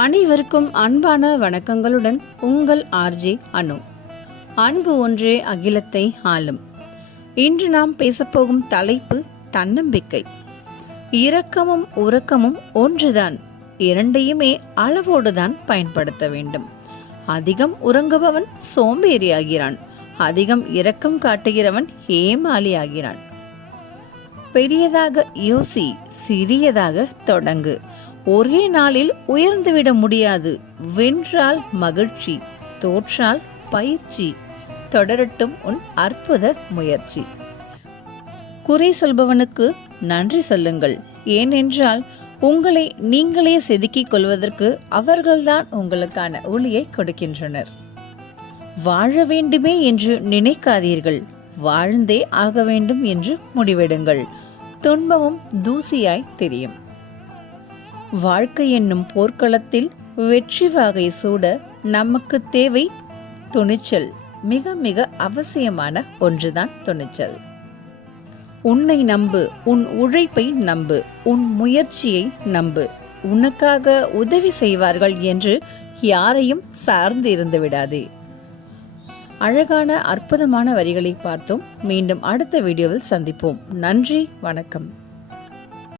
அனைவருக்கும் அன்பான வணக்கங்களுடன் உங்கள் ஆர்ஜே அனு. அன்பு ஒன்றே அகிலத்தை ஆளும். இன்று நாம் பேசப்போகும் தலைப்பு தன்னம்பிக்கை. இரக்கமும் உறக்கமும் ஒன்றுதான், இரண்டையுமே அளவோடுதான் பயன்படுத்த வேண்டும். அதிகம் உறங்குபவன் சோம்பேறியாகிறான், அதிகம் இரக்கம் காட்டுகிறவன் ஏமாளியாகிறான். பெரியதாக யோசி, சிறியதாக தொடங்கு. ஒரே நாளில் உயர்ந்துவிட முடியாது. வென்றால் மகிழ்ச்சி, தோற்றால் பயிற்சி. தொடரட்டும் உன் அற்புத முயற்சி. குறை சொல்பவனுக்கு நன்றி சொல்லுங்கள். ஏனென்றால் உங்களை நீங்களே செதுக்கிக் கொள்வதற்கு அவர்கள்தான் உங்களுக்கான ஒளியை கொடுக்கின்றனர். வாழ வேண்டுமே என்று நினைக்காதீர்கள், வாழ்ந்தே ஆக வேண்டும் என்று முடிவெடுங்கள். துன்பமும் தூசியாய் தெரியும். வாழ்க்கை என்னும் போர்க்களத்தில் வெற்றி வாகை சூட நமக்கு தேவை துணிச்சல். மிக மிக அவசியமான ஒன்றுதான் துணிச்சல். உன்னை நம்பு, உன் உழைப்பை நம்பு, உன் முயற்சியை நம்பு. உனக்காக உதவி செய்வார்கள் என்று யாரையும் சார்ந்து இருந்து விடாதே. அழகான அற்புதமான வரிகளை பார்த்தோம். மீண்டும் அடுத்த வீடியோவில் சந்திப்போம். நன்றி, வணக்கம்.